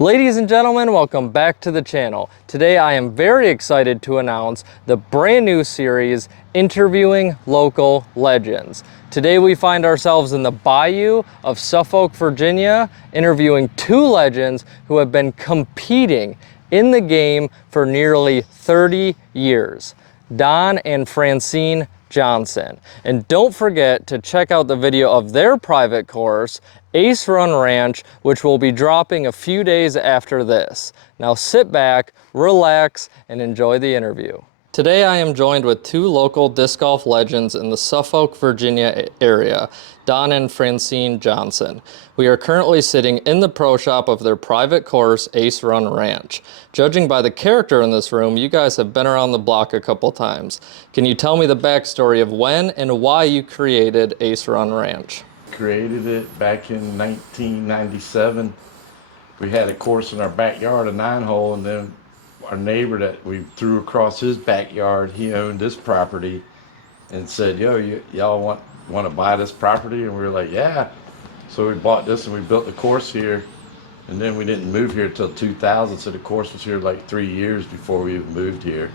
Ladies and gentlemen, welcome back to the channel. Today I am very excited to announce the brand new series, Interviewing Local Legends. Today we find ourselves in the bayou of Suffolk, Virginia, interviewing two legends who have been competing in the game for nearly 30 years. Don and Francine Johnson. And don't forget to check out the video of their private course, Ace Run Ranch, which will be dropping a few days after this. Now sit back, relax, and enjoy the interview. Today I am joined with two local disc golf legends in the Suffolk, Virginia area, Don and Francine Johnson. We are currently sitting in the pro shop of their private course, Ace Run Ranch. Judging by the character in this room, you guys have been around the block a couple times. Can you tell me the backstory of when and why you created Ace Run Ranch? Created it back in 1997. We had a course in our backyard, a 9-hole, and then our neighbor that we threw across his backyard, he owned this property and said, yo, y'all want to buy this property? And we were like, yeah. So we bought this and we built the course here, and then we didn't move here till 2000, so the course was here like 3 years before we even moved here.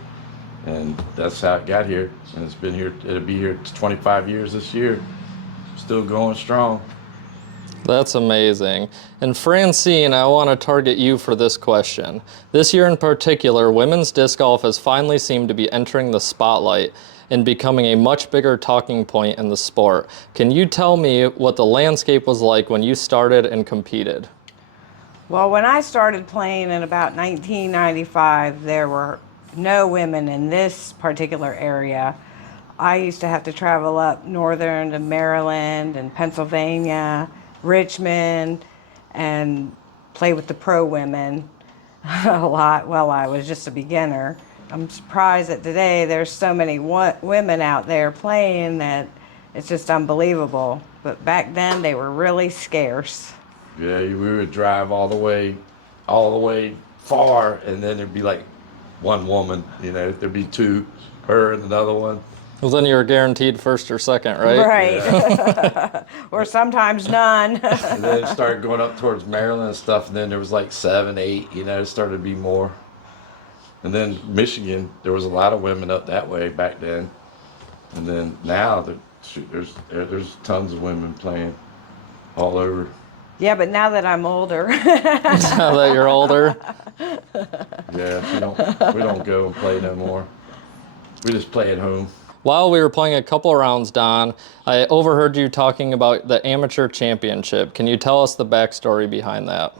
And that's how it got here, and it's been here, it'll be here 25 years this year. Still going strong. That's amazing. And Francine, I want to target you for this question. This year in particular, women's disc golf has finally seemed to be entering the spotlight and becoming a much bigger talking point in the sport. Can you tell me what the landscape was like when you started and competed? Well, when I started playing in about 1995, there were no women in this particular area. I used to have to travel up northern to Maryland and Pennsylvania, Richmond, and play with the pro women a lot. Well, I was just a beginner. I'm surprised that today there's so many women out there playing that it's just unbelievable. But back then they were really scarce. Yeah, we would drive all the way far, and then there'd be like one woman, there'd be two, her and another one. Well, then you were guaranteed first or second, right? Right. Yeah. Or sometimes none. And then it started going up towards Maryland and stuff, and then there was like 7, 8, it started to be more. And then Michigan, there was a lot of women up that way back then. And then now, there's tons of women playing all over. Yeah, but now that I'm older. Now that you're older? Yeah, we don't go and play no more. We just play at home. While we were playing a couple rounds, Don, I overheard you talking about the amateur championship. Can you tell us the backstory behind that?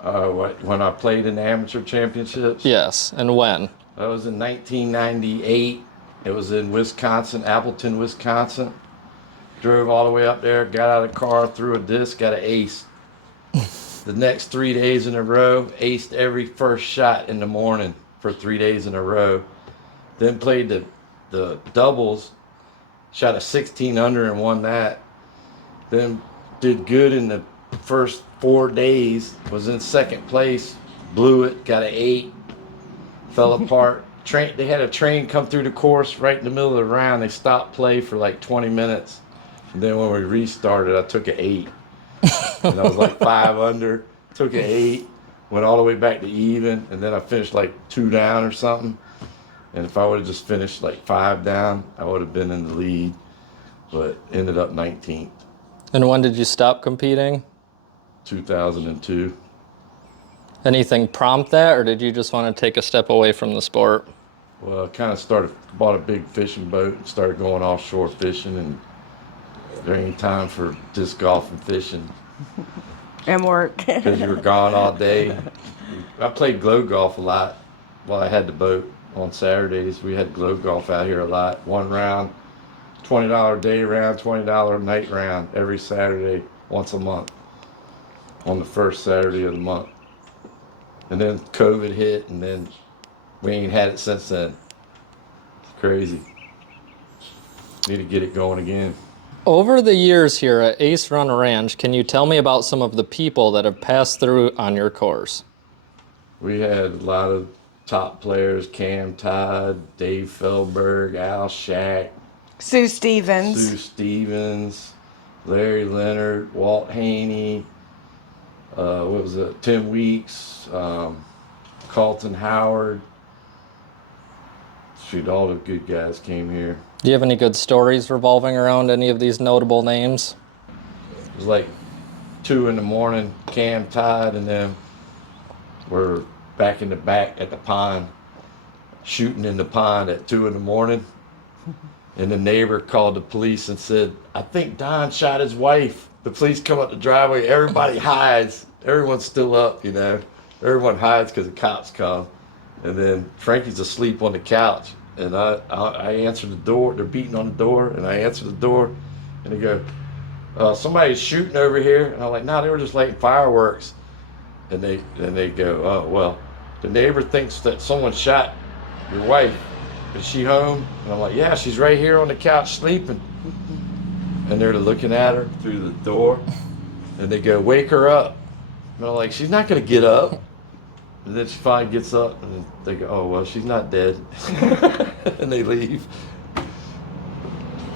When I played in the amateur championships? Yes, and when? That was in 1998. It was in Wisconsin, Appleton, Wisconsin. Drove all the way up there, got out of the car, threw a disc, got an ace. The next 3 days in a row, aced every first shot in the morning for 3 days in a row. Then played the doubles, shot a 16 under and won that. Then did good in the first 4 days, was in second place, blew it, got an 8, fell apart. They had a train come through the course right in the middle of the round. They stopped play for like 20 minutes. And then when we restarted, I took an 8. And I was like 5 under, took an 8, went all the way back to even, and then I finished like 2 down or something. And if I would have just finished like 5 down, I would have been in the lead, but ended up 19th. And when did you stop competing? 2002. Anything prompt that, or did you just want to take a step away from the sport? Well, I kind of bought a big fishing boat and started going offshore fishing, and there ain't time for disc golf and fishing. And work. Because you were gone all day. I played glow golf a lot while I had the boat. On Saturdays, we had glow golf out here a lot. One round, $20 day round, $20 night round every Saturday, once a month, on the first Saturday of the month. And then COVID hit, and then we ain't had it since then. It's crazy. Need to get it going again. Over the years here at Ace Run Ranch, can you tell me about some of the people that have passed through on your course? We had a lot of top players: Cam Todd, Dave Feldberg, Al Shack, Sue Stevens, Larry Leonard, Walt Haney, what was it? 10 Weeks, Carlton Howard. Shoot, all the good guys came here. Do you have any good stories revolving around any of these notable names? It was like 2 in the morning, Cam tied, and then we're back in the back at the pond, shooting in the pond at 2 in the morning. And the neighbor called the police and said, I think Don shot his wife. The police come up the driveway, everybody hides. Everyone's still up, you know. Everyone hides because the cops come. And then Frankie's asleep on the couch. And I answer the door. They're beating on the door. And I answer the door. And they go, somebody's shooting over here. And I'm like, no, they were just lighting fireworks. And they go, oh, well, the neighbor thinks that someone shot your wife. Is she home? And I'm like, yeah, she's right here on the couch sleeping. And they're looking at her through the door. And they go, wake her up. And I'm like, she's not going to get up. And then she finally gets up, and they go, oh, well, she's not dead. And they leave.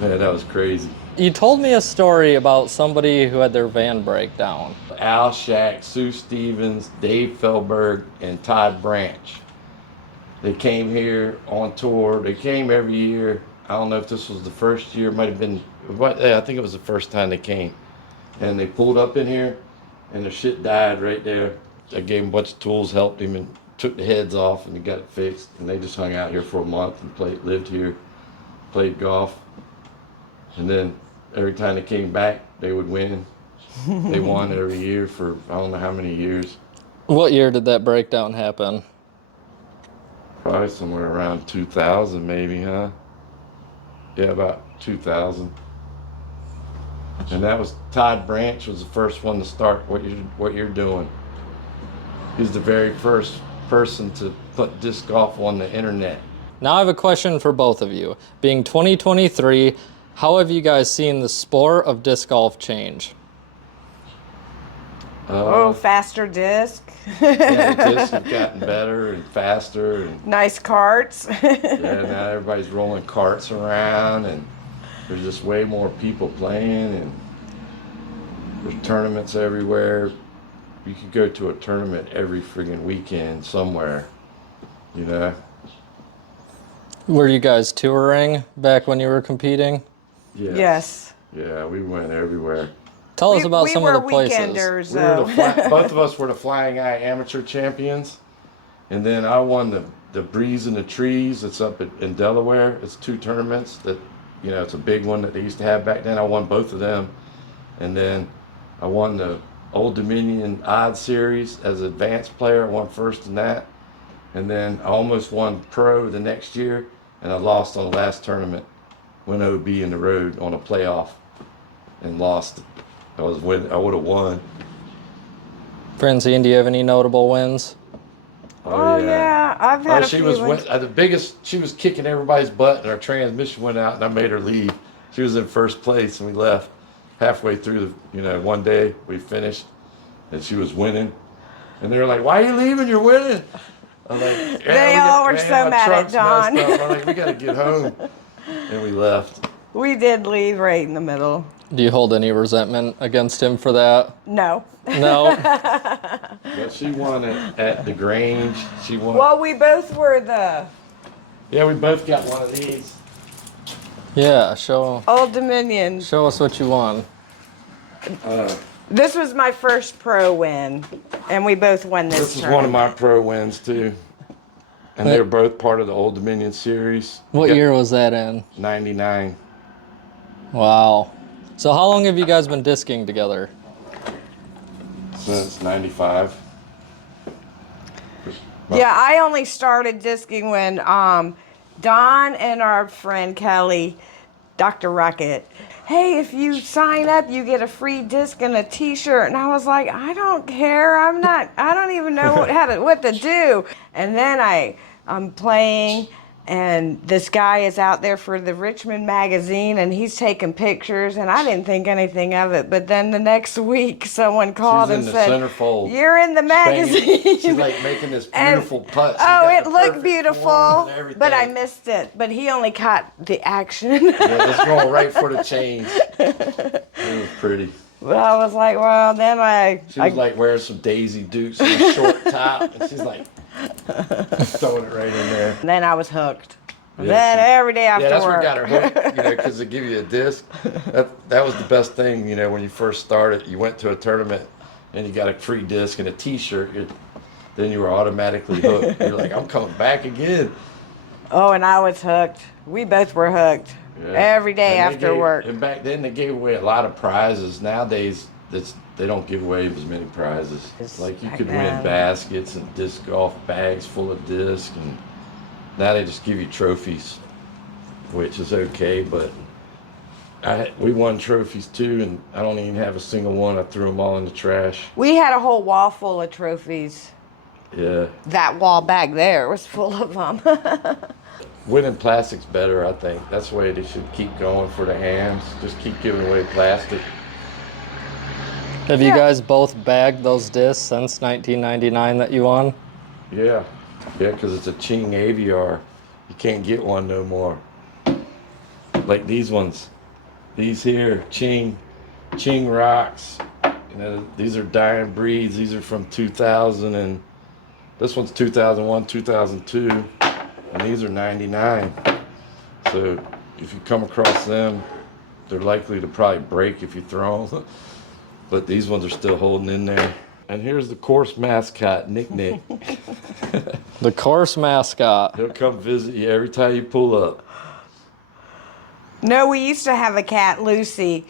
Man, that was crazy. You told me a story about somebody who had their van break down. Al Shack, Sue Stevens, Dave Felberg, and Todd Branch. They came here on tour. They came every year. I don't know if this was the first year. It might have been, I think it was the first time they came. And they pulled up in here, and their shit died right there. I gave him a bunch of tools, helped him, and took the heads off, and he got it fixed. And they just hung out here for a month and lived here, played golf. And then every time they came back, they would win. They won every year for I don't know how many years. What year did that breakdown happen? Probably somewhere around 2000 maybe, huh? Yeah, about 2000. And that was Todd Branch was the first one to start what you're doing. He's the very first person to put disc golf on the internet. Now I have a question for both of you. Being 2023, how have you guys seen the sport of disc golf change? Faster disc. Yeah, the discs have gotten better and faster. And, Nice carts. yeah, now everybody's rolling carts around, and there's just way more people playing, and there's tournaments everywhere. You could go to a tournament every friggin' weekend somewhere, you know? Were you guys touring back when you were competing? Yes. Yeah, we went everywhere. Tell us about some of the places. Weekenders, Both of us were the Flying Eye Amateur Champions, and then I won the Breeze in the Trees. It's up in Delaware. It's 2 tournaments that, you know, it's a big one that they used to have back then. I won both of them, and then I won the Old Dominion Odd Series as an advanced player. I won first in that, and then I almost won pro the next year, and I lost on the last tournament. Went OB in the road on a playoff and lost. I would have won. Francine, do you have any notable wins? Oh yeah, I've had a few ones. The biggest. She was kicking everybody's butt, and our transmission went out, and I made her leave. She was in first place, and we left halfway through. One day we finished, and she was winning, and they were like, "Why are you leaving? You're winning." I'm like, They all were so mad at Don. I'm like, "We got to get home," and we left. We did leave right in the middle. Do you hold any resentment against him for that? No. No? But she won at the Grange. She won. Well, we both were the Yeah, we both got one of these. Yeah, show Old Dominion. us what you won. This was my first pro win, and we both won this This is one of my pro wins too. And they're both part of the Old Dominion series. What year was that in? 99. Wow. So how long have you guys been discing together? Since 95. Yeah, I only started discing when Don and our friend Kelly, Dr. Rocket, hey, if you sign up, you get a free disc and a t-shirt. And I was like, I don't care. I don't even know what to do. And then I'm playing, and this guy is out there for the Richmond magazine, and he's taking pictures, and I didn't think anything of it. But then the next week, someone called and said, centerfold. "You're in the magazine." She's like making this beautiful putt. Oh, it looked beautiful, but I missed it. But he only caught the action. Yeah, it's going right for the change. It was pretty. But I was like, well, then She was like wearing some Daisy Dukes and a short top, and she's like throwing it right in there. and then I was hooked. And Yeah, then every day after Yeah, that's work. what got her hooked, you know, because they give you a disc. That was the best thing, you know, when you first started. You went to a tournament and you got a free disc and a T-shirt. Then you were automatically hooked. You're like, I'm coming back again. Oh, and I was hooked. We both were hooked. Yeah. Every day And after work. And back then they gave away a lot of prizes. Nowadays, they don't give away as many prizes. Like you could win baskets and disc golf bags full of discs, and now they just give you trophies, which is okay. But we won trophies too, and I don't even have a single one. I threw them all in the trash. We had a whole wall full of trophies. Yeah. That wall back there was full of them. Winning plastic's better, I think. That's the way they should keep going for the hands. Just keep giving away plastic. Have you guys both bagged those discs since 1999 that you won? Yeah. Yeah, because it's a Ching AVR. You can't get one no more. Like these ones. These here, Ching rocks. You know, these are dying breeds. These are from 2000 and this one's 2001, 2002, and these are 99. So if you come across them, they're likely to probably break if you throw them. But these ones are still holding in there. And here's the course mascot, Nick. The course mascot. He'll come visit you every time you pull up. No, we used to have a cat, Lucy.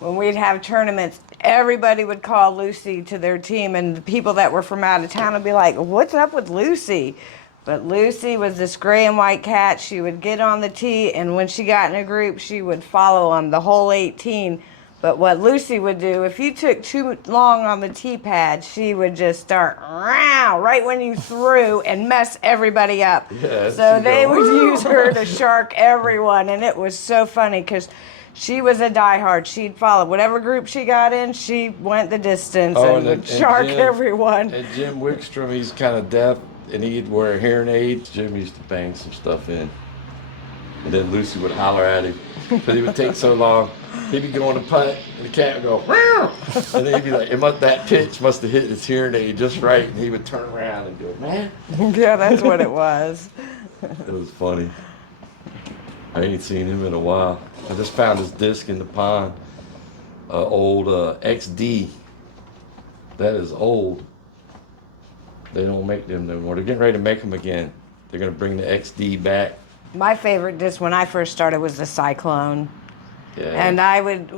When we'd have tournaments, everybody would call Lucy to their team, and the people that were from out of town would be like, what's up with Lucy? But Lucy was this gray and white cat. She would get on the tee, and when she got in a group, she would follow them the whole 18. But what Lucy would do, if you took too long on the tee pad, she would just start right when you threw and mess everybody up. Yeah, so they would use her to shark everyone, and it was so funny because she was a diehard. She'd follow whatever group she got in. She went the distance and would shark everyone. And Jim Wickstrom, he's kind of deaf, and he'd wear hearing aids. Jim used to bang some stuff in, and then Lucy would holler at him, but he would take so long. He'd be going to putt, and the cat would go, meow, and then he'd be like, that pitch must have hit his hearing aid just right, and he would turn around and go, man. Yeah, that's what it was. It was funny. I ain't seen him in a while. I just found his disc in the pond. Old XD. That is old. They don't make them no more. They're getting ready to make them again. They're going to bring the XD back. My favorite disc when I first started was the Cyclone. Yeah. And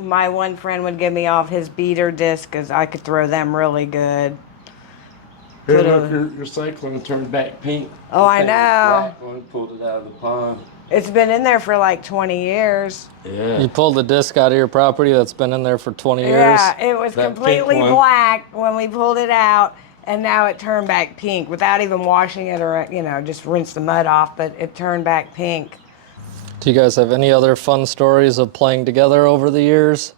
my one friend would give me off his beater disc because I could throw them really good. Hey, look, your Cyclone turned back pink. Oh, I know. Black one, pulled it out of the pond. It's been in there for like 20 years. Yeah. You pulled the disc out of your property that's been in there for 20 years? Yeah, it was That completely pink one. black when we pulled it out, and now it turned back pink without even washing it or, just rinse the mud off, but it turned back pink. Do you guys have any other fun stories of playing together over the years?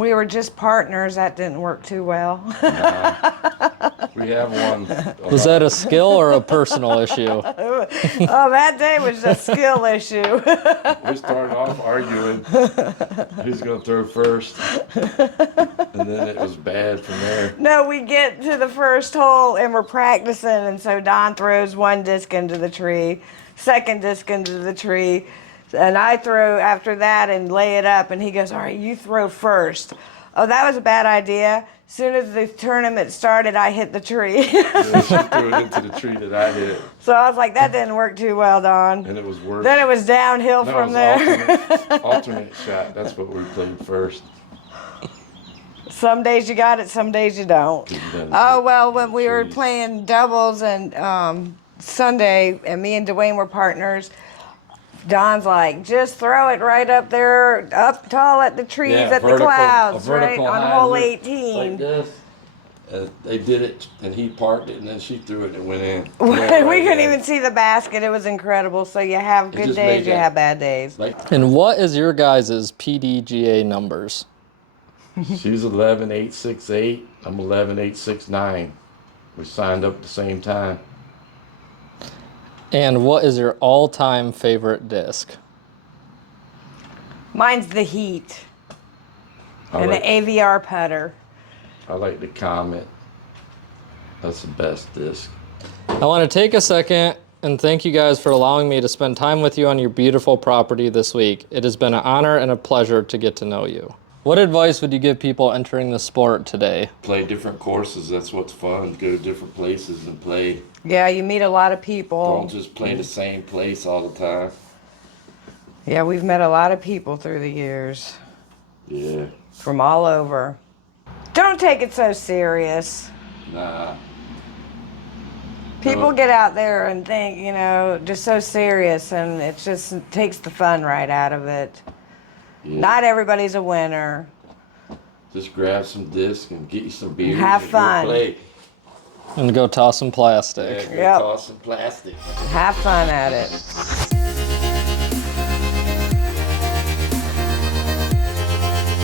We were just partners. That didn't work too well. We have one. Was that a skill or a personal issue? Oh, that day was a skill issue. We started off arguing who's going to throw first. And then it was bad from there. No, we get to the first hole and we're practicing, and so Don throws one disc into the tree, second disc into the tree, and I throw after that and lay it up, and he goes, all right, you throw first. Oh, that was a bad idea. As soon as the tournament started, I hit the tree. Yeah, she threw it into the tree that I hit. So I was like, that didn't work too well, Don. And it was worse. Then it was downhill No, from it there. was alternate shot. That's what we played first. Some days you got it, some days you don't. Oh, well, when we were playing doubles and Sunday, and me and Dwayne were partners, Don's like, just throw it right up there, up tall at the trees, at the clouds, right on hole 18. Like this. They did it, and he parked it, and then she threw it, and it went in. We couldn't even see the basket. It was incredible. So you have good just days, made you that- have bad days. Like And what is your guys' PDGA numbers? she's 11,868. I'm 11,869. We signed up at the same time. And what is your all-time favorite disc? Mine's the Heat I and like, the AVR putter. I like the Comet. That's the best disc. I want to take a second and thank you guys for allowing me to spend time with you on your beautiful property this week. It has been an honor and a pleasure to get to know you. What advice would you give people entering the sport today? Play different courses. That's what's fun. Go to different places and play. Yeah, you meet a lot of people. Don't just play the same place all the time. Yeah, we've met a lot of people through the years Yeah. from all over. Don't take it so serious. Nah. People get out there and think, you know, just so serious, and it just takes the fun right out of it. Yeah. Not everybody's a winner. Just grab some discs and get you some beers. Have and fun. Go play. And go toss some plastic. Yeah, go Yep. toss some plastic. Have fun at it.